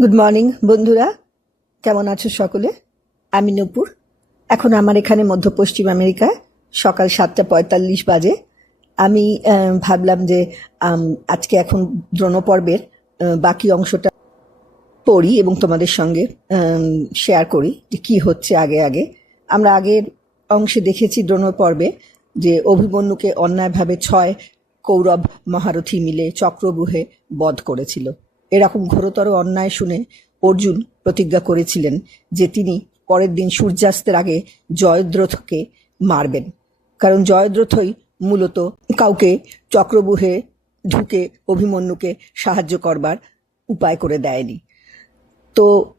Good morning বন্ধুরা। কেমন আছো সকলে? আমি নূপুর। এখন আমার এখানে মধ্য পশ্চিম আমেরিকায় সকাল সাতটা পঁয়তাল্লিশ বাজে। আমি ভাবলাম যে আজকে এখন দ্রোণপর্বের বাকি অংশটা পড়ি এবং তোমাদের সঙ্গে শেয়ার করি যে কী হচ্ছে আগে আগে। আমরা আগের অংশে দেখেছি দ্রোণপর্বে যে অভিমন্যুকে অন্যায়ভাবে ছয় কৌরব মহারথী মিলে চক্রবুহে বধ করেছিল। এরকম ঘোরতর অন্যায় শুনে অর্জুন প্রতিজ্ঞা করেছিলেন যে তিনি পরের দিন সূর্যাস্তের আগে জয়দ্রথকে মারবেন। কারণ জয়দ্রথই মূলত কাউকে চক্রবুহে ঢুকে অভিমন্যুকে সাহায্য করবার উপায় করে দেয়নি। তো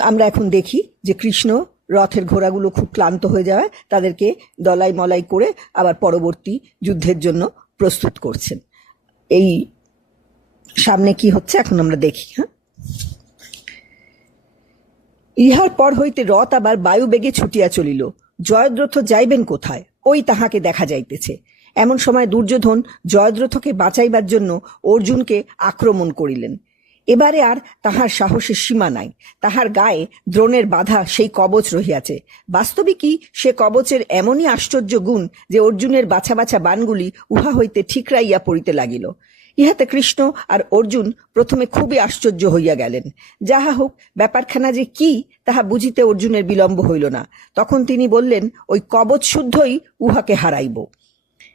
আমরা এখন দেখি যে কৃষ্ণ রথের ঘোড়াগুলো খুব ক্লান্ত হয়ে যাওয়ায় তাদেরকে দলাই মলাই করে আবার পরবর্তী যুদ্ধের জন্য প্রস্তুত করছেন। এই সামনে কি হচ্ছে, এখন আমরা দেখি হ্যাঁ? ইহার পর হইতে রথ আবার বায়ু বেগে ছুটিয়া চলিল। জয়দ্রথ যাইবেন কোথায়? ওই তাহাকে দেখা যাইতেছে। এমন সময় দুর্যোধন জয়দ্রথকে বাঁচাইবার জন্য অর্জুনকে আক্রমণ করিলেন। এবারে আর তাহার সাহসের সীমা নাই। তাহার গায়ে দ্রোণের বাধা সেই কবচ রহিয়াছে। বাস্তবিকই সে কবচের এমনই আশ্চর্য গুণ যে অর্জুনের বাছা বাছা বানগুলি উহা হইতে ঠিকরাইয়া পড়িতে লাগিল। ইহাতে কৃষ্ণ আর অর্জুন প্রথমে খুবই আশ্চর্য হইয়া গেলেন। যাহা হোক, ব্যাপারখানা যে কি, তাহা বুঝিতে অর্জুনের বিলম্ব হইল না। তখন তিনি বললেন, ওই কবচ শুদ্ধই উহাকে হারাইব।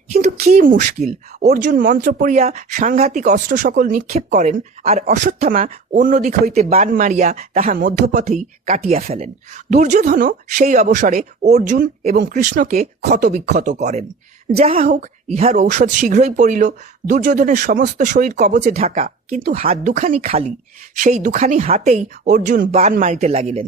কিন্তু কি মুশকিল? অর্জুন মন্ত্র পড়িয়া সাংঘাতিক অস্ত্র সকল নিক্ষেপ করেন আর অশ্বত্থামা অন্যদিক হইতে বান মারিয়া তাহা মধ্যপথেই কাটিয়া ফেলেন। দুর্যোধনও সেই অবসরে অর্জুন এবং কৃষ্ণকে ক্ষতবিক্ষত করেন। যাহা হোক, ইহার ঔষধ শীঘ্রই পড়িল। দুর্যোধনের সমস্ত শরীর কবচে ঢাকা, কিন্তু হাত দুখানি খালি। সেই দুখানি হাতেই অর্জুন বান মারিতে লাগিলেন।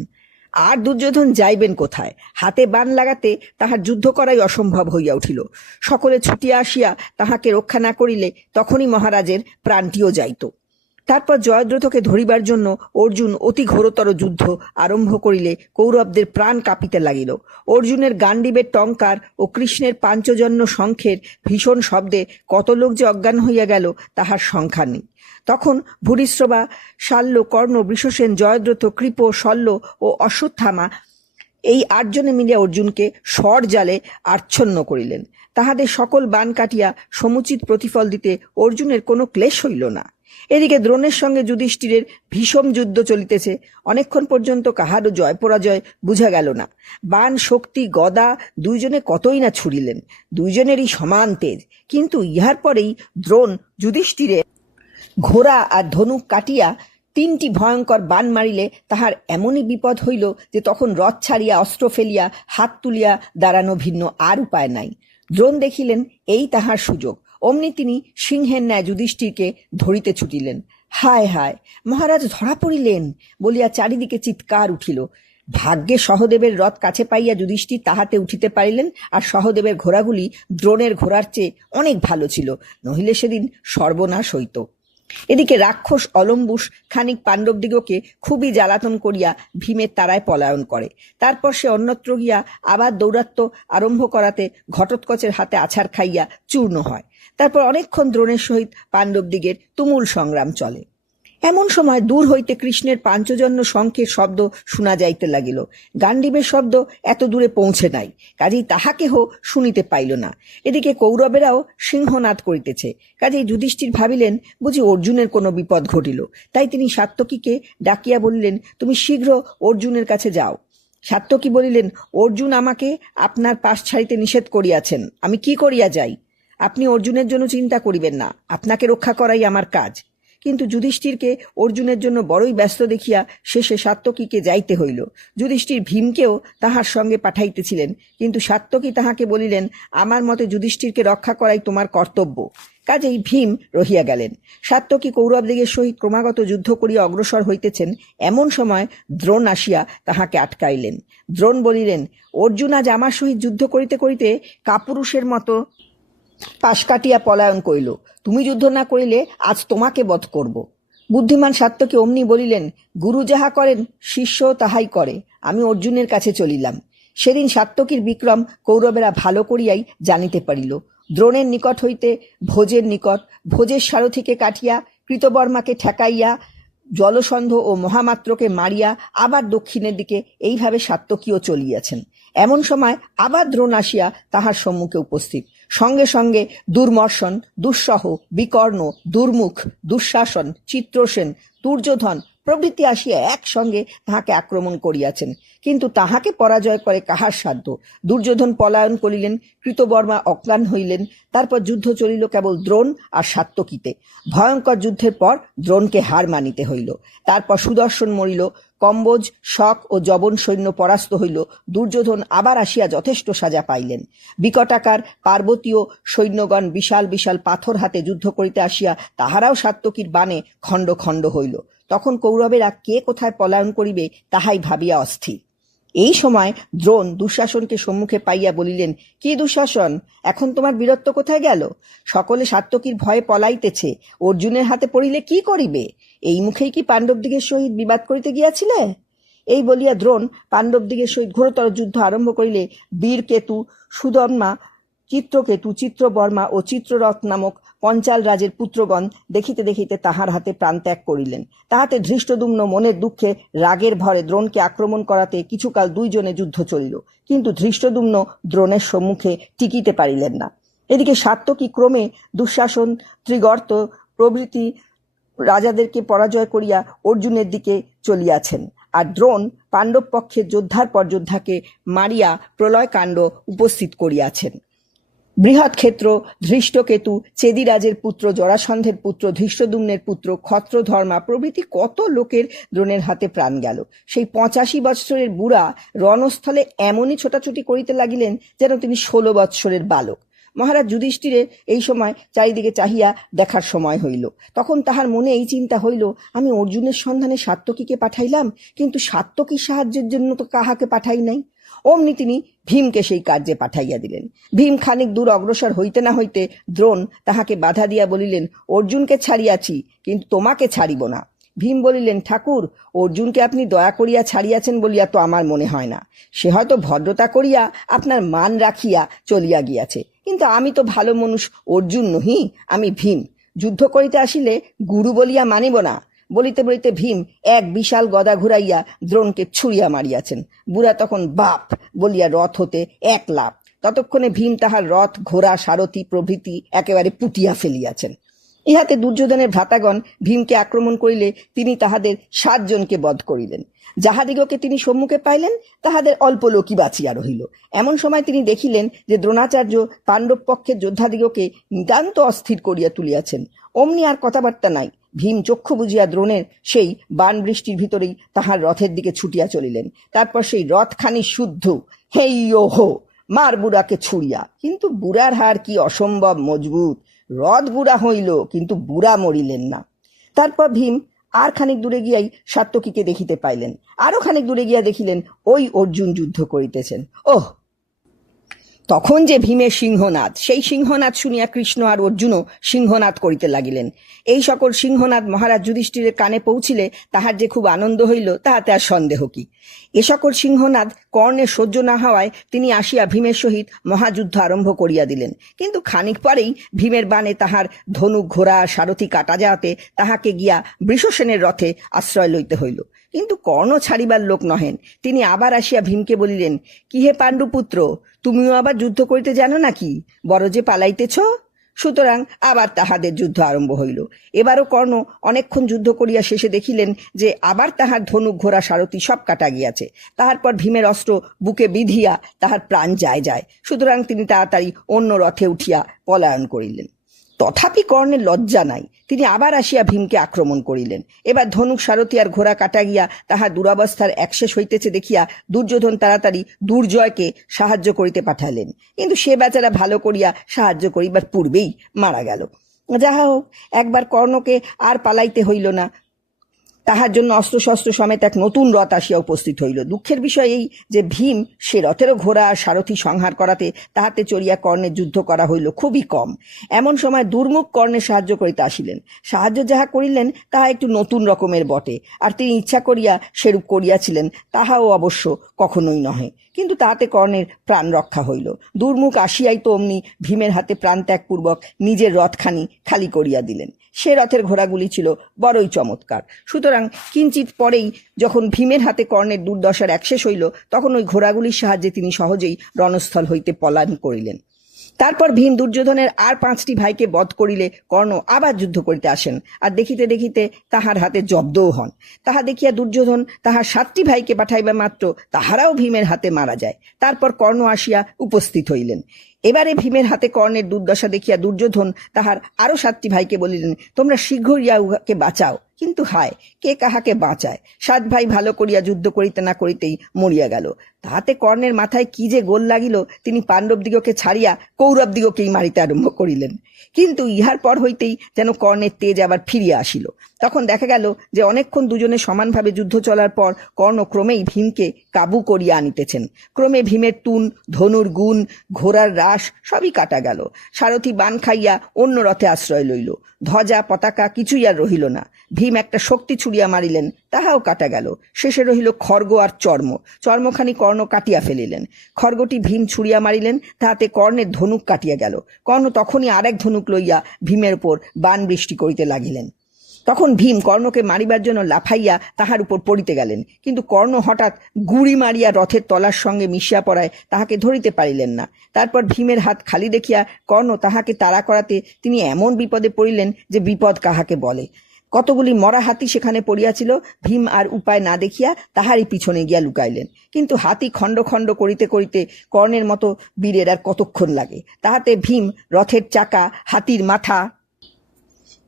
আর দুর্যোধন যাইবেন কোথায়? হাতে বান লাগাতে তাহার যুদ্ধ করাই অসম্ভব হইয়া উঠিল। সকলে ছুটিয়া আসিয়া তাহাকে রক্ষা না করিলে তখনই মহারাজের প্রাণটিও যাইত। তারপর জয়দ্রথকে ধরিবার জন্য অর্জুন অতি ঘোরতর যুদ্ধ আরম্ভ করিলে কৌরবদের প্রাণ কাঁপিতে লাগিল। অর্জুনের গান্ডীবের টঙ্কার ও কৃষ্ণের পাঞ্চজন্য শঙ্খের ভীষণ শব্দে কত লোক যে অজ্ঞান হইয়া গেল, তাহার সংখ্যা নেই। তখন ভূরিশ্রবা, শাল্য, কর্ণ, বৃষসেন জয়দ্রত কৃপ, শল্য ও অশ্বত্থামা এই আটজনে মিলিয়া অর্জুনকে স্বর জালে আচ্ছন্ন করিলেন। তাহাদের সকল বান কাটিয়া সমুচিত প্রতিফল দিতে অর্জুনের কোনো ক্লেশ হইল না। এদিকে দ্রোণের সঙ্গে যুধিষ্ঠিরের ভীষণ যুদ্ধ চলিতেছে। অনেকক্ষণ পর্যন্ত কাহারও জয় পরাজয় বুঝা গেল না। বান, শক্তি, গদা দুইজনে কতই না ছুড়িলেন। দুইজনেরই সমান তেজ। কিন্তু ইহার পরেই দ্রোণ যুধিষ্ঠিরের ঘোড়া আর ধনুক কাটিয়া তিনটি ভয়ঙ্কর বান মারিলে তাহার এমনই বিপদ হইল যে তখন রথ ছাড়িয়া, অস্ত্র ফেলিয়া, হাত তুলিয়া দাঁড়ানো ভিন্ন আর উপায় নাই। দ্রোণ দেখিলেন, এই তাহার সুযোগ। অমনি তিনি সিংহের ন্যায় যুধিষ্ঠিরকে ধরিতে ছুটিলেন। হায় হায়, মহারাজ ধরা পড়িলেন বলিয়া চারিদিকে চিৎকার উঠিল। ভাগ্যে সহদেবের রথ কাছে পাইয়া যুধিষ্ঠির তাহাতে উঠিতে পারিলেন আর সহদেবের ঘোড়াগুলি দ্রোণের ঘোড়ার চেয়ে অনেক ভালো ছিল, নহিলে সেদিন সর্বনাশ হইত। এদিকে রাক্ষস অলম্বুস খানিক পাণ্ডবদিগকে খুবই জ্বালাতন করিয়া ভীমের তারায় পলায়ন করে। তারপর সে অন্যত্র গিয়া আবার দৌরাত্ম আরম্ভ করাতে ঘটোৎকচের হাতে আছাড় খাইয়া চূর্ণ হয়। তারপর অনেকক্ষণ দ্রোণের সহিত পাণ্ডবদিগের তুমুল সংগ্রাম চলে। এমন সময় দূর হইতে কৃষ্ণের পাঞ্চজন্য শঙ্খের শব্দ শোনা যাইতে লাগিল। গান্ডীবের শব্দ এত দূরে পৌঁছে নাই, কাজেই তাহাকেহ শুনিতে পাইল না। এদিকে কৌরবেরাও সিংহনাদ করিতেছে, কাজেই যুধিষ্ঠির ভাবিলেন, বুঝি অর্জুনের কোনো বিপদ ঘটিল। তাই তিনি সাত্তকীকে ডাকিয়া বলিলেন, তুমি শীঘ্র অর্জুনের কাছে যাও। সাত্তকী বলিলেন, অর্জুন আমাকে আপনার পাশ ছাড়িতে নিষেধ করিয়াছেন, আমি কি করিয়া যাই? আপনি অর্জুনের জন্য চিন্তা করিবেন না, আপনাকে রক্ষা করাই আমার কাজ। কিন্তু যুধিষ্ঠিরকে অর্জুনের জন্য বড়ই ব্যস্ত দেখিয়া শেষে সাত্তকীকে যাইতে হইল। যুধিষ্ঠির ভীমকেও তাহার সঙ্গে পাঠাইতেছিলেন, কিন্তু সাত্তকী তাহাকে বলিলেন, আমার মতে যুধিষ্ঠিরকে রক্ষা করাই তোমার কর্তব্য। কাজেই ভীম রহিয়া গেলেন। সাত্তকী কৌরবদিগের সহিত ক্রমাগত যুদ্ধ করিয়া অগ্রসর হইতেছেন, এমন সময় দ্রোণ আসিয়া তাহাকে আটকাইলেন। দ্রোণ বলিলেন, অর্জুন আজ আমার সহিত যুদ্ধ করিতে করিতে কাপুরুষের মতো পাশ কাটিয়া পলায়ন করিল। তুমি যুদ্ধ না করিলে আজ তোমাকে বধ করব। বুদ্ধিমান সাত্যকে অমনি বলিলেন, গুরু যাহা করেন শিষ্য তাহাই করে। আমি অর্জুনের কাছে চলিলাম। সেদিন সাত্যকীর বিক্রম কৌরবেরা ভালো করিয়াই জানিতে পারিল। দ্রোণের নিকট হইতে ভোজের নিকট, ভোজের সারথিকে কাটিয়া, কৃতবর্মাকে ঠেকাইয়া, জলসন্ধ ও মহামাত্রকে মারিয়া আবার দক্ষিণের দিকে এইভাবে সাত্যকীয় চলিয়াছেন। এমন সময় আবার দ্রোণ আসিয়া তাহার সম্মুখে উপস্থিত। সঙ্গে সঙ্গে দুর্মর্ষণ দুঃসহ বিকর্ণ দুর্মুখ দুঃশাসন চিত্রসেন দুর্যোধন প্রভৃতি আসিয়া একসঙ্গে তাহাকে আক্রমণ করিয়াছেন। কিন্তু তাহাকে পরাজয় করে কাহার সাধ্য? দুর্যোধন পলায়ন করিলেন, কৃতবর্মা অক্লান হইলেন, তারপর যুদ্ধ চলিল কেবল দ্রোণ আর সাত্যকীতে ভয়ঙ্কর যুদ্ধের পর দ্রোণকে হার মানিতে হইল। তারপর সুদর্শন মরিল, কম্বোজ, শক ও জবন সৈন্য পরাস্ত হইল, দুর্যোধন আবার আসিয়া যথেষ্ট সাজা পাইলেন। বিকটাকার পার্বতীয় সৈন্যগণ বিশাল বিশাল পাথর হাতে যুদ্ধ করিতে আসিয়া তাহারাও সাত্যকীর বাণে খণ্ড খণ্ড হইল। তখন কৌরবেরা কে কোথায় পলায়ন করিবে তাহাই ভাবিয়া অস্থির। এই সময় দ্রোণ দুঃশাসনকে সম্মুখে পাইয়া বলিলেন, কি দুঃশাসন? এখন তোমার বীরত্ব কোথায় গেল? সকলে সাত্যকীর ভয়ে পলাইতেছে। অর্জুনের হাতে পড়িলে কি করিবে? এই মুখেই কি পাণ্ডবদিগের সহিত বিবাদ করিতে গিয়াছিলে? এই বলিয়া দ্রোণ পাণ্ডবদিগের সহিত ঘোরতর যুদ্ধ আরম্ভ করিলে বীর কেতু সুধর্মা চিত্রকেতু, চিত্রবর্মা ও চিত্ররথ নামক পঞ্চাল রাজের পুত্রগণ দেখিতে দেখিতে তাহার হাতে প্রাণত্যাগ করিলেন। তাহাতে ধৃষ্টদুম্ন মনের দুঃখে রাগের ভরে দ্রোণকে আক্রমণ করাতে কিছুকাল দুইজনে যুদ্ধ চলিল, কিন্তু ধৃষ্টদুম্ন দ্রোণের সম্মুখে টিকিতে পারিলেন না। এদিকে সাত্যকী ক্রমে দুঃশাসন, ত্রিগর্ত প্রভৃতি রাজাদেরকে পরাজয় করিয়া অর্জুনের দিকে চলিয়াছেন আর দ্রোণ পাণ্ডব পক্ষের যোদ্ধার পর যোদ্ধাকে মারিয়া প্রলয়কাণ্ড উপস্থিত করিয়াছেন। বৃহৎ ক্ষেত্র ধৃষ্টকেতু, চেদিরাজের পুত্র, জরাসন্ধের পুত্র, ধৃষ্টদুম্নের পুত্র, ক্ষত্রধর্মা, প্রভৃতি কত লোকের দ্রোণের হাতে প্রাণ গেল। সেই পঁচাশি বৎসরের বুড়া রণস্থলে এমনই ছোটাছুটি করিতে লাগিলেন যেন তিনি ষোলো বৎসরের বালক। মহারাজ যুধিষ্ঠিরে এই সময় চারিদিকে চাহিয়া দেখার সময় হইল। তখন তাহার মনে এই চিন্তা হইল, আমি অর্জুনের সন্ধানে সাত্যকীকে পাঠাইলাম, কিন্তু সাত্যকীর সাহায্যের জন্য তো কাহাকে পাঠাই নাই? অমনি তিনি ভীমকে সেই কার্যে পাঠাইয়া দিলেন। ভীম খানিক দূর অগ্রসর হইতে না হইতে দ্রোণ তাহাকে বাধা দিয়া বলিলেন, অর্জুনকে ছাড়িয়াছি, কিন্তু তোমাকে ছাড়িব না। ভীম বলিলেন, ঠাকুর, অর্জুনকে আপনি দয়া করিয়া ছাড়িয়াছেন বলিয়া তো আমার মনে হয় না। সে হয়তো ভদ্রতা করিয়া আপনার মান রাখিয়া চলিয়া গিয়াছে। কিন্তু আমি তো ভালো মানুষ, অর্জুন নহি, আমি ভীম। যুদ্ধ করিতে আসিলে গুরু বলিয়া মানিব না। বলিতে বলিতে ভীম এক বিশাল গদা ঘুরাইয়া দ্রোণকে ছুঁড়িয়া মারিয়াছেন। বুড়া তখন বাপ বলিয়া রথ হতে এক লাভ ততক্ষণে ভীম তাহার রথ, ঘোড়া, সারথি প্রভৃতি একেবারে পুটিয়া ফেলিয়াছেন। ইহাতে দুর্যোধনের ভ্রাতাগণ ভীমকে আক্রমণ করিলে তিনি তাহাদের সাতজনকে বধ করিলেন। যাহাদিগকে তিনি সম্মুখে পাইলেন, তাহাদের অল্প লোকই বাঁচিয়া রহিল। এমন সময় তিনি দেখিলেন যে দ্রোণাচার্য পাণ্ডব পক্ষের যোদ্ধাদিগকে নিতান্ত অস্থির করিয়া তুলিয়াছেন। অমনি আর কথাবার্তা নাই। ভীম চক্ষু বুঝিয়া দ্রোণের সেই বান বৃষ্টির ভিতরেই তাহার রথের দিকে ছুটিয়া চলিলেন। তারপর সেই রথখানি শুদ্ধ, হেই হো মার বুড়াকে ছুড়িয়া। কিন্তু বুড়ার হার কি অসম্ভব মজবুত, রথ বুড়া হইল, কিন্তু বুড়া মরিলেন না। তারপর ভীম আর খানিক দূরে গিয়াই সাত্যকীকে দেখিতে পাইলেন। আরও খানিক দূরে গিয়া দেখিলেন, ওই অর্জুন যুদ্ধ করিতেছেন। ওহ তখন যে ভীমের সিংহনাদ, সেই সিংহনাদ শুনিয়া কৃষ্ণ আর অর্জুনও সিংহনাদ করিতে লাগিলেন। এই সকল সিংহনাদ মহারাজ যুধিষ্ঠিরের কানে পৌঁছিলে, তাহার যে খুব আনন্দ হইল, তাহাতে আর সন্দেহ কি। এ সকল সিংহনাদ কর্ণের সহ্য না হওয়ায় তিনি আসিয়া ভীমের সহিত মহাযুদ্ধ আরম্ভ করিয়া দিলেন। কিন্তু খানিক পরেই ভীমের বাণে তাহার ধনুক, ঘোড়া, সারথি, কাটা যাওয়াতে তাহাকে গিয়া বৃষসেনের রথে আশ্রয় লইতে হইল। কিন্তু কর্ণ ছাড়িবার লোক নহেন। তিনি আবার আসিয়া ভীমকে বলিলেন কি হে পাণ্ডুপুত্র, তুমিও আবার যুদ্ধ করিতে জানো নাকি? বড় যে পালাইতেছ? সুতরাং আবার তাহাদের যুদ্ধ আরম্ভ হইল। এবারও কর্ণ অনেকক্ষণ যুদ্ধ করিয়া শেষে দেখিলেন যে আবার তাহার ধনুক ঘোড়া সারথি সব কাটা গিয়াছে। তাহার পর ভীমের অস্ত্র বুকে বিধিয়া তাহার প্রাণ যায় যায়। সুতরাং তিনি তাড়াতাড়ি অন্য রথে উঠিয়া পলায়ন করিলেন। তথাপি কর্ণের লজ্জা নাই। তিনি আবার আসিয়া ভীমকে আক্রমণ করিলেন। এবার ধনুক সারথী আর ঘোড়া কাটা গিয়া তাহা দুরাবস্থার একশেষ হইতেছে দেখিয়া দুর্যোধন তাড়াতাড়ি দুর্জয়কে সাহায্য করিতে পাঠালেন। কিন্তু সে বেচারা ভালো করিয়া সাহায্য করিবার পূর্বেই মারা গেল। যাহা হোক, একবার কর্ণকে আর পালাইতে হইল না তাহার জন্য অস্ত্রশস্ত্র সমেত এক নতুন রথ আসিয়া উপস্থিত হইল। দুঃখের বিষয় এই যে ভীম সে রথেরও ঘোড়া আর সারথি সংহার করাতে তাহাতে চড়িয়া কর্ণের যুদ্ধ করা হইল খুবই কম। এমন সময় দুর্মুখ কর্ণের সাহায্য করিতে আসিলেন। সাহায্য যাহা করিলেন, তাহা একটু নতুন রকমের বটে। আর তিনি ইচ্ছা করিয়া সেরূপ করিয়াছিলেন, তাহাও অবশ্য কখনোই নহে। কিন্তু তাহাতে কর্ণের প্রাণ রক্ষা হইল। দুর্মুখ আসিয়াই তো অমনি ভীমের হাতে প্রাণ ত্যাগপূর্বক নিজের রথখানি খালি করিয়া দিলেন। সে রথের ঘোড়াগুলি ছিল বড়ই চমৎকার। সুতরাং কিঞ্চিত পরেই যখন ভীমের হাতে কর্ণের দুর্দশার এক শেষ হইল, তখন ওই ঘোড়াগুলির সাহায্যে তিনি সহজেই রণস্থল হইতে পলায়ন করিলেন। তারপর ভীম দুর্যোধনের আর পাঁচটি ভাইকে বধ করিলে কর্ণ আবার যুদ্ধ করিতে আসেন আর দেখিতে দেখিতে তাহার হাতে জব্দও হন। তাহা দেখিয়া দুর্যোধন তাহার সাতটি ভাইকে পাঠাইবা মাত্র তাহারাও ভীমের হাতে মারা যায়। তারপর কর্ণ আসিয়া উপস্থিত হইলেন। এবারে ভীমের হাতে কর্ণের দুর্দশা দেখিয়া দুর্যোধন তাহার আরও সাতটি ভাইকে বলিলেন, তোমরা শীঘ্র ইয়া উহাকে বাঁচাও। কিন্তু হায়, কে কাহাকে বাঁচায়? সাত ভাই ভালো করিয়া যুদ্ধ করিতে না করিতেই মরিয়া গেল। তাহাতে কর্ণের মাথায় কি যে গোল লাগিল, তিনি পাণ্ডব দিগকে ছাড়িয়া কৌরব দিগকেই মারিতে আরম্ভ করিলেন। কিন্তু ইহার পর হইতেই যেন কর্ণের তেজ আবার ফিরিয়া আসিল। তখন দেখা গেল যে অনেকক্ষণ দুজনে সমানভাবে যুদ্ধ চলার পর কর্ণ ক্রমেই ভীমকে কাবু করিয়া আনিতেছেন। ক্রমে ভীমের তুন, ধনুর গুণ, ঘোড়ার রাস সবই কাটা গেল। সারথি বান খাইয়া অন্য রথে আশ্রয় লইল। ধ্বজা, পতাকা কিছুই আর রহিল না। ভীম একটা শক্তি ছুড়িয়া মারিলেন, তাহাও কাটা গেল। শেষে রহিল খর্গ আর চর্ম। চর্মখানি কর্ণ কাটিয়া ফেলিলেন। খর্গটি ভীম ছুড়িয়া মারিলেন, তাহাতে কর্ণের ধনুক কাটিয়া গেল। কর্ণ তখনই আরেক ধনুক লইয়া ভীমের উপর বান বৃষ্টি করিতে লাগিলেন। তখন ভীম কর্ণকে মারিবার জন্য লাফাইয়া তাহার উপর পড়িতে গেলেন। কিন্তু কর্ণ হঠাৎ গুড়ি মারিয়া রথের তলার সঙ্গে মিশিয়া পড়ায় তাহাকে ধরিতে পারিলেন না। তারপর ভীমের হাত খালি দেখিয়া কর্ণ তাহাকে তাড়া করাতে তিনি এমন বিপদে পড়িলেন যে বিপদ কাহাকে বলে। কতগুলি মরা হাতি সেখানে পড়িয়াছিল, ভীম আর উপায় না দেখিয়া তাহারই পিছনে গিয়া লুকাইলেন। কিন্তু হাতি খণ্ড খণ্ড করিতে করিতে কর্ণের মতো বীরের আর কতক্ষণ লাগে। তাহাতে ভীম রথের চাকা, হাতির মাথা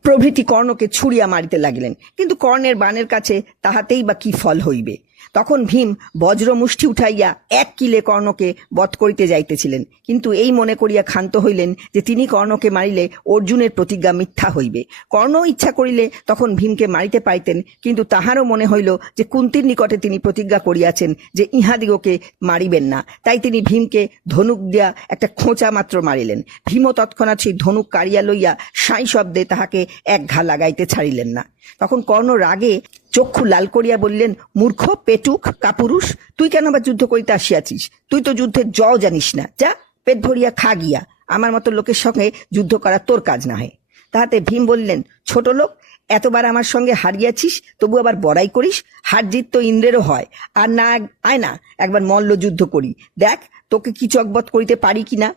প্রভৃতি কর্ণকে ছুড়িয়া মারিতে লাগিলেন। কিন্তু কর্ণের বাণের কাছে তাহাতেই বা কি ফল হইবে? তখন ভীম বজ্র মুষ্টি উঠাইয়া এক কিলে কর্ণকে বধ করিতে যাইতেছিলেন। কিন্তু এই মনে করিয়া ক্ষান্ত হইলেন যে তিনি কর্ণকে মারিলে অর্জুনের প্রতিজ্ঞা মিথ্যা হইবে। কর্ণ ইচ্ছা করিলে তখন ভীমকে মারিতে পাইতেন, কিন্তু তাহারও মনে হইল যে কুন্তির নিকটে তিনি প্রতিজ্ঞা করিয়াছেন যে ইহাদিগকে মারিবেন না। তাই তিনি ভীমকে ধনুক দিয়া একটা খোঁচা মাত্র মারিলেন। ভীমও তৎক্ষণাৎ সেই ধনুক কাড়িয়া লইয়া সাই শব্দে তাহাকে এক ঘা লাগাইতে ছাড়িলেন না। তখন কর্ণ রাগে চক্ষু লাল করিয়া বললেন, মূর্খ, পেটুক, কাপুরুষ, তুই কেন আবার যুদ্ধ করিতে আসিয়াছিস? তুই তো যুদ্ধের জ জানিস না। যা, পেট ভরিয়া খা গিয়া। আমার মতো লোকের সঙ্গে যুদ্ধ করা তোর কাজ না হয় তাহাতে ভীম বললেন, ছোট লোক, এতবার আমার সঙ্গে হারিয়াছিস, তবু আবার বড়াই করিস? হার জিত তো ইন্দ্রেরও হয়। আর না, আয় না, একবার মল্ল যুদ্ধ করি। দেখ, তোকে কি চকবত করিতে পারি কিনা?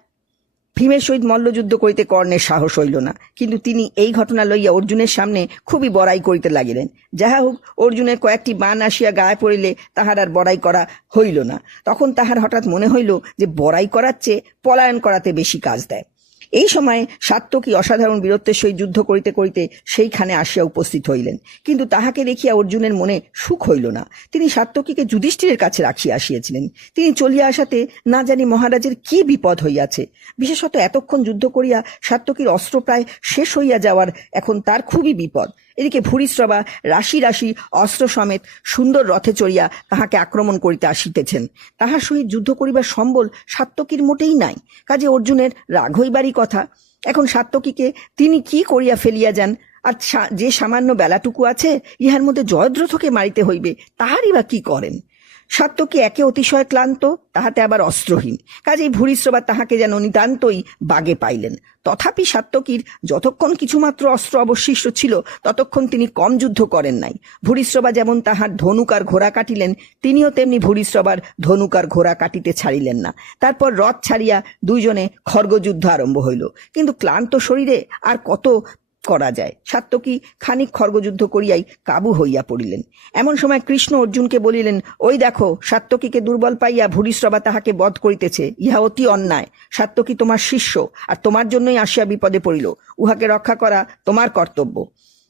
ভীমের সহিত মল্লযুদ্ধ করিতে কর্ণের সাহস হইল না। কিন্তু তিনি এই ঘটনা লইয়া অর্জুনের সামনে খুবই বড়াই করিতে লাগিলেন। যাহা হোক, অর্জুনের কয়েকটি বান আসিয়া গায়ে পড়িলে তাহার আর বড়াই করা হইল না। তখন তাহার হঠাৎ মনে হইল যে বড়াই করার চেয়ে পলায়ন করাতে বেশি কাজ দেয়। এই সময় সাত্যকী অসাধারণ বীরত্বের সহিত যুদ্ধ করিতে করিতে সেইখানে আসিয়া উপস্থিত হইলেন। কিন্তু তাহাকে দেখিয়া অর্জুনের মনে সুখ হইল না। তিনি সাত্যকীকে যুধিষ্ঠিরের কাছে রাখিয়া আসিয়াছিলেন। তিনি চলিয়া আসাতে না জানি মহারাজের কি বিপদ হইয়াছে। বিশেষত এতক্ষণ যুদ্ধ করিয়া সাত্যকীর অস্ত্র প্রায় শেষ হইয়া যাওয়ার এখন তার খুবই বিপদ। এদিকে ভূরিশ্রবা রাশি রাশি অস্ত্র সমেত সুন্দর রথে চড়িয়া তাহাকে আক্রমণ করিতে আসিতেছেন। তাহার সহিত যুদ্ধ করিবার সম্বল সাত্যকীর মোটেই নাই। কাজে অর্জুনের রাগ হইবারই কথা। এখন সাত্যকীকে তিনি কি করিয়া ফেলিয়া যান? আর যে সামান্য বেলাটুকু আছে, ইহার মধ্যে জয়দ্রথকে মারিতে হইবে, তাহারই বা কি করেন? সাত্যকী একে অতিশয় ক্লান্ত? তাহাতে আবার অস্ত্রহীন। কাজেই ভূরিশ্রবা তাহাকে যেন নিতান্তই বাগে পাইলেন। তথাপি সাত্যকীর যতক্ষণ কিছুমাত্র অস্ত্র অবশিষ্ট ছিল, ততক্ষণ তিনি কম যুদ্ধ করেন নাই। ভূরিশ্রবা যেমন তাহার ধনুক আর ঘোড়া কাটিলেন, তিনিও তেমনি ভূরিশ্রবার ধনুক আর ঘোড়া কাটিতে ছাড়িলেন না। তারপর রথ ছাড়িয়া দুইজনে খর্গযুদ্ধ আরম্ভ হইল। কিন্তু ক্লান্ত শরীরে আর কত করা যায়। সাত্যকী খানিক খর্গযুদ্ধ করিয়াই কাবু হইয়া পড়িলেন। এমন সময় কৃষ্ণ অর্জুনকে বলিলেন, ওই দেখো, সাত্যকীকে দুর্বল পাইয়া ভূরিশ্রবা তাহাকে বধ করিতেছে। ইহা অতি অন্যায়। সাত্যকী তোমার শিষ্য, আর তোমার জন্যই আসিয়া বিপদে পড়িল। উহাকে রক্ষা করা তোমার কর্তব্য।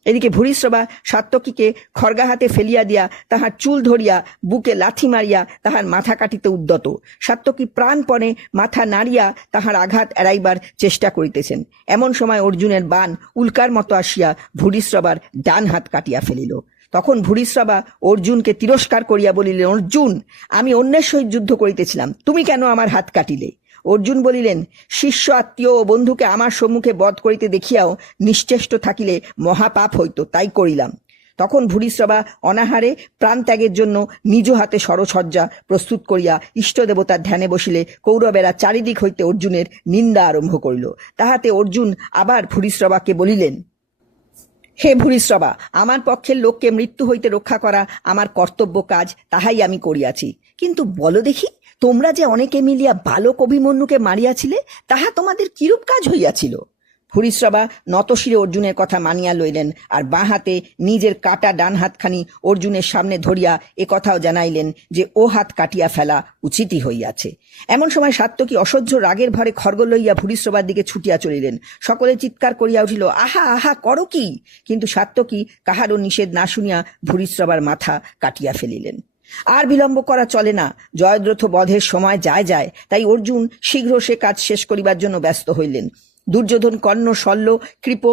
এদিকে ভূরিশ্রবা সাত্যকীকে খড়গা হাতে ফেলিয়া দিয়া তাহার চুল ধরিয়া, বুকে লাথি মারিয়া তাহার মাথা কাটিতে উদ্যত। সাত্যকী প্রাণপণে মাথা নাড়িয়া তাহার আঘাত এড়াইবার চেষ্টা করিতেছেন। এমন সময় অর্জুনের বান উল্কার মতো আসিয়া ভূরিশ্রবার ডান হাত কাটিয়া ফেলিল। তখন ভূরিশ্রবা অর্জুনকে তিরস্কার করিয়া বলিলেন, অর্জুন, আমি অন্যের সহিত যুদ্ধ করিতেছিলাম। তুমি কেন আমার হাত কাটিলে? অর্জুন বলিলেন, শিষ্য আত্মীয় ও বন্ধুকে আমার সম্মুখে বধ করিতে দেখিয়াও নিশ্চেষ্ট থাকিলে মহাপাপ হইত, তাই করিলাম। তখন ভূরিশ্রবা অনাহারে প্রাণ ত্যাগের জন্য নিজ হাতে সরসজ্জা প্রস্তুত করিয়া ইষ্ট দেবতার ধ্যানে বসিলে কৌরবেরা চারিদিক হইতে অর্জুনের নিন্দা আরম্ভ করিল। তাহাতে অর্জুন আবার ভূরিশ্রবাকে বলিলেন, হে ভূরিশ্রবা, আমার পক্ষের লোককে মৃত্যু হইতে রক্ষা করা আমার কর্তব্য কাজ, তাহাই আমি করিয়াছি। কিন্তু বলো দেখি তোমরা যে অনেকে মিলিয়া বালক অভিমন্যুকে মারিয়াছিলে, তাহা তোমাদের কিরূপ কাজ হইয়াছিল? ভূরিশ্রবা নতশিরে অর্জুনের কথা মানিয়া লইলেন, আর বাঁ হাতে নিজের কাটা ডান হাতখানি অর্জুনের সামনে ধরিয়া এ কথাও জানাইলেন যে, ও হাত কাটিয়া ফেলা উচিতই হইয়াছে। এমন সময় সাত্যকী অসহ্য রাগের ভরে খড়গ লইয়া ভূরিশ্রবার দিকে ছুটিয়া চলিলেন। সকলে চিৎকার করিয়া উঠিল, আহা আহা, করো কি? কিন্তু সাত্যকী কাহারও নিষেধ না শুনিয়া ভূরিশ্রবার মাথা কাটিয়া ফেলিলেন। আর বিলম্ব করা চলে না। জয়দ্রথ বধের সময় যায় যায়, তাই অর্জুন শীঘ্র সে কাজ শেষ করিবার জন্য ব্যস্ত হইলেন। দুর্যোধন, কর্ণ, শল্য, কৃপ,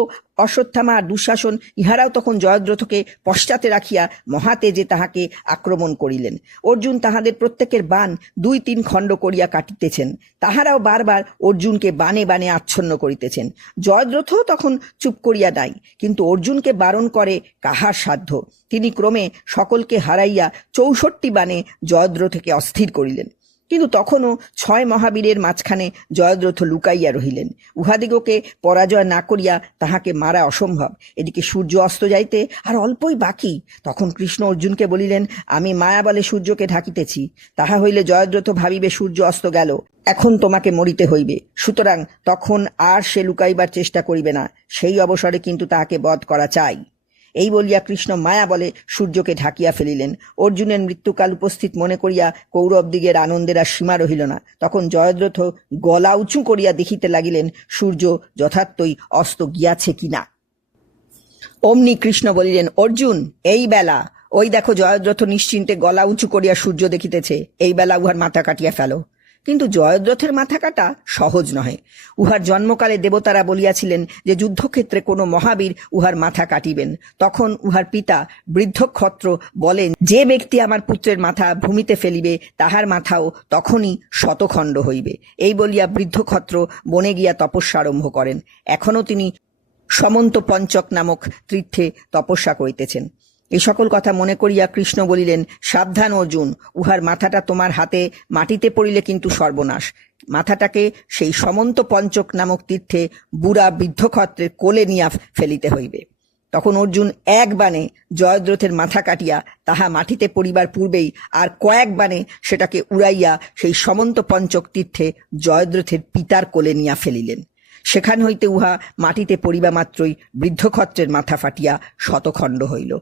অশ্বত্থামা আর দুঃশাসন ইহারাও তখন জয়দ্রথকে পশ্চাতে রাখিয়া মহাতেজে তাহাকে আক্রমণ করিলেন। অর্জুন তাহাদের প্রত্যেকের বান দুই তিন খণ্ড করিয়া কাটিতেছেন। তাহারাও বারবার অর্জুনকে বানে বানে আচ্ছন্ন করিতেছেন। জয়দ্রথও তখন চুপ করিয়া নাই, কিন্তু অর্জুনকে বারণ করে কাহার সাধ্য? তিনি ক্রমে সকলকে হারাইয়া চৌষট্টি বানে জয়দ্রথকে অস্থির করিলেন। কিন্তু তখনও ছয় মহাবীরের মাঝখানে জয়দ্রথ লুকাইয়া রহিলেন। উহাদিগকে পরাজয় না করিয়া তাহাকে মারা অসম্ভব। এদিকে সূর্য অস্ত যাইতে আর অল্পই বাকি। তখন কৃষ্ণ অর্জুনকে বলিলেন, আমি মায়া বলে সূর্যকে ঢাকিতেছি। তাহা হইলে জয়দ্রথ ভাবিবে সূর্য অস্ত গেল। এখন তোমাকে মরিতে হইবে। সুতরাং তখন আর সে লুকাইবার চেষ্টা করিবে না। সেই অবসরে কিন্তু তাহাকে বধ করা চাই। এই বলিয়া কৃষ্ণ মায়া বলে সূর্যকে ঢাকিয়া ফেলিলেন। অর্জুনের মৃত্যুকাল উপস্থিত মনে করিয়া কৌরব দিগের আনন্দের আর সীমা রহিল না। তখন জয়দ্রথ গলা উঁচু করিয়া দেখিতে লাগিলেন, সূর্য যথার্থই অস্ত গিয়াছে কিনা। অমনি কৃষ্ণ বলিলেন, অর্জুন, এই বেলা। ওই দেখো জয়দ্রথ নিশ্চিন্তে গলা উঁচু করিয়া সূর্য দেখিতেছে। এই বেলা উহার মাথা কাটিয়া ফেলো। কিন্তু জয়দ্রথের মাথা কাটা সহজ নহে। উহার জন্মকালে দেবতারা বলিয়াছিলেন যে যুদ্ধক্ষেত্রে কোনো মহাবীর উহার মাথা কাটিবেন। তখন উহার পিতা বৃদ্ধ ক্ষত্র বলেন, যে ব্যক্তি আমার পুত্রের মাথা ভূমিতে ফেলিবে, তাহার মাথাও তখনই শতখণ্ড হইবে। এই বলিয়া বৃদ্ধ ক্ষত্র বনে গিয়া তপস্যা আরম্ভ করেন। এখনও তিনি সমন্ত পঞ্চক নামক তীর্থে তপস্যা করিতেছেন। এই সকল কথা মনে করিয়া কৃষ্ণ বলিলেন, সাবধান অর্জুন, উহার মাথাটা তোমার হাতে, মাটিতে পড়িলে কিন্তু সর্বনাশ। মাথাটাকে সেই সমন্ত পঞ্চক নামক তীর্থে বুড়া বৃদ্ধক্ষত্রের কোলে নিয়া ফেলিতে হইবে। তখন অর্জুন এক বানে জয়দ্রথের মাথা কাটিয়া তাহা মাটিতে পড়িবার পূর্বেই আর কয়েক বানে সেটাকে উড়াইয়া সেই সমন্ত পঞ্চক তীর্থে জয়দ্রথের পিতার কোলে নিয়া ফেলিলেন। সেখান হইতে উহা মাটিতে পড়িবা মাত্রই বৃদ্ধক্ষত্রের মাথা ফাটিয়া শতখণ্ড হইল।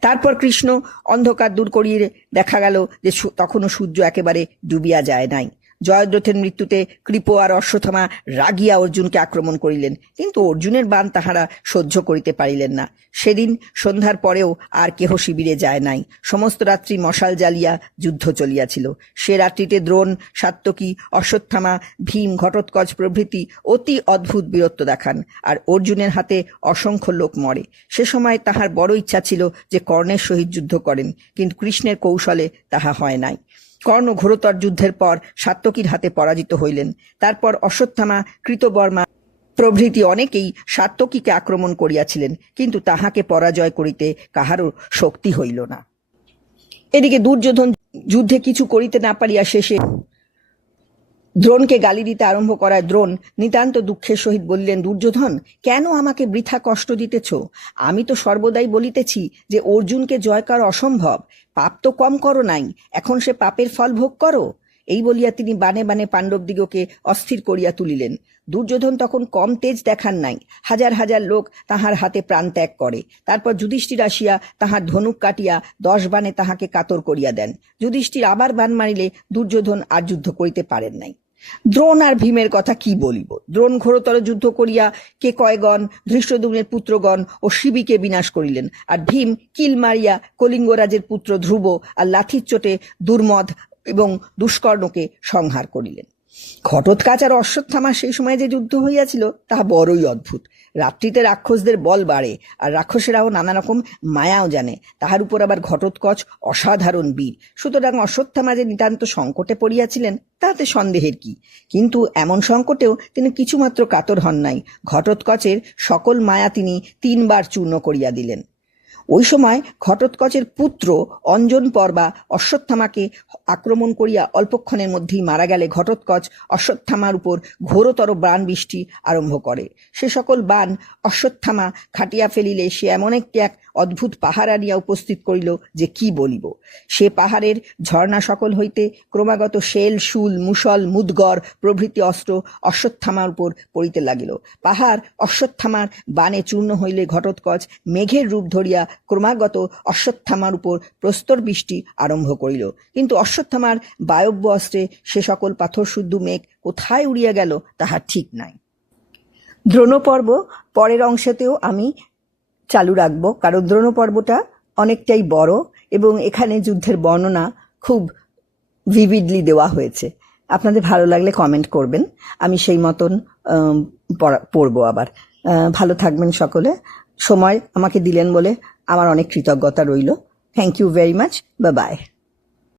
তারপর কৃষ্ণ অন্ধকার দূর করিয়ে দেখা গেল যে তখনও সূর্য একেবারে ডুবিয়া যায় নাই। জয়দ্রথের মৃত্যুতে কৃপ আর অশ্বত্থামা রাগিয়া অর্জুনকে আক্রমণ করিলেন। কিন্তু অর্জুনের বান তাহারা সহ্য করিতে পারিলেন না। সেদিন সন্ধ্যার পরেও আর কেহ শিবিরে যায় নাই। সমস্ত রাত্রি মশাল জ্বালিয়া যুদ্ধ চলিয়াছিল। সে রাত্রিতে দ্রোণ সাত্যকী অশ্বত্থামা, ভীম, ঘটোৎকচ প্রভৃতি অতি অদ্ভুত বীরত্ব দেখান আর অর্জুনের হাতে অসংখ্য লোক মরে। সে সময় তাহার বড় ইচ্ছা ছিল যে কর্ণের সহিত যুদ্ধ করেন, কিন্তু কৃষ্ণের কৌশলে তাহা হয় নাই। কর্ণ ঘোরতর যুদ্ধের পর সাত্যকীর হাতে পরাজিত হইলেন। তারপর অশ্বত্থামা, কৃতবর্মা প্রভৃতি অনেকেই সাত্যকীকে আক্রমণ করিয়াছিলেন, কিন্তু তাহাকে পরাজয় করিতে কাহারও শক্তি হইল না। এদিকে দুর্যোধন যুদ্ধে কিছু করিতে না পারিয়া শেষে দ্রোণকে গালি দিতে আরম্ভ করায় দ্রোণ নিতান্ত দুঃখের সহিত বললেন, দুর্যোধন, কেন আমাকে বৃথা কষ্ট দিতেছ? আমি তো সর্বদাই বলিতেছি যে অর্জুনকে জয় করা অসম্ভব। পাপ তো কম করো নাই, এখন সে পাপের ফল ভোগ করো? এই বলিয়া তিনি বানে বানে পাণ্ডবদিগকে অস্থির করিয়া তুলিলেন। দুর্যোধন তখন কম তেজ দেখান নাই, হাজার হাজার লোক তাহার হাতে প্রাণ ত্যাগ করে। তারপর যুধিষ্ঠির আসিয়া তাহার ধনুক কাটিয়া দশ বানে তাহাকে কাতর করিয়া দেন। যুধিষ্ঠির আবার বান মারিলে দুর্যোধন আর যুদ্ধ করিতে পারেন নাই। দ্রোণ আর ভীমের কথা কি বলিব? দ্রোণ ঘোরতর যুদ্ধ করিয়া কে কয়গণ ধৃষ্টদুম্নের পুত্রগণ ও শিবিকে বিনাশ করিলেন। আর ভীম কিল মারিয়া কলিঙ্গরাজের পুত্র ধ্রুব আর লাঠির চোটে দুর্মদ এবং দুষ্কর্ণকে সংহার করিলেন। ঘটোৎকাচার অশ্বত্থামা সেই সময় যে যুদ্ধ হইয়াছিল তাহা বড়ই অদ্ভুত। রাত্রিতে রাক্ষসদের বল বাড়ে, আর রাক্ষসেরাও নানা রকম মায়াও জানে। তাহার উপর আবার ঘটোৎকচ অসাধারণ বীর। সুতরাং অশ্বত্থামা মাঝে নিতান্ত সংকটে পড়িয়াছিলেন, তাতে সন্দেহের কি? কিন্তু এমন সংকটেও তিনি কিছুমাত্র কাতর হন নাই। ঘটোৎকচের সকল মায়া তিনি তিনবার চূর্ণ করিয়া দিলেন। ওই সময় ঘটোৎকচের পুত্র অঞ্জন পর্বা অশ্বত্থামাকে আক্রমণ করিয়া অল্পক্ষণের মধ্যেই মারা গেলে ঘটোৎকচ অশ্বত্থামার উপর ঘোরতর বাণ বৃষ্টি আরম্ভ করে। সে সকল বাণ অশ্বত্থামা খাটিয়া ফেলিলে সে এমন একটি এক অদ্ভুত পাহাড় আনিয়া উপস্থিত করিল যে কি বলিব। সে পাহাড়ের ঝর্ণা সকল হইতে ক্রমাগত শেল, শুল, মুসল, মুদগর প্রভৃতি অস্ত্র অশ্বত্থামার উপর পড়িতে লাগিল। পাহাড় অশ্বত্থামার বাণে চূর্ণ হইলে ঘটোৎকচ মেঘের রূপ ধরিয়া ক্রমাগত অশ্বত্থামার উপর প্রস্তর বৃষ্টি আরম্ভ করিল। কিন্তু অশ্বত্থামার বায়ব্য অস্ত্রে সে সকল পাথর শুদ্ধ মেঘ কোথায় উড়িয়া গেল তাহার ঠিক নাই। দ্রোণ পর্ব পরের অংশেতেও আমি চালু রাখব, কারণ দ্রোণ পর্বটা অনেকটাই বড় এবং এখানে যুদ্ধের বর্ণনা খুব ভিভিডলি দেওয়া হয়েছে। আপনাদের ভালো লাগলে কমেন্ট করবেন। আমি সেই মতন পড়া- পড়ব আবার। ভালো থাকবেন সকলে। সময় আমাকে দিলেন বলে আমার অনেক কৃতজ্ঞতা রইল। থ্যাংক ইউ ভেরি মাচ বা বাই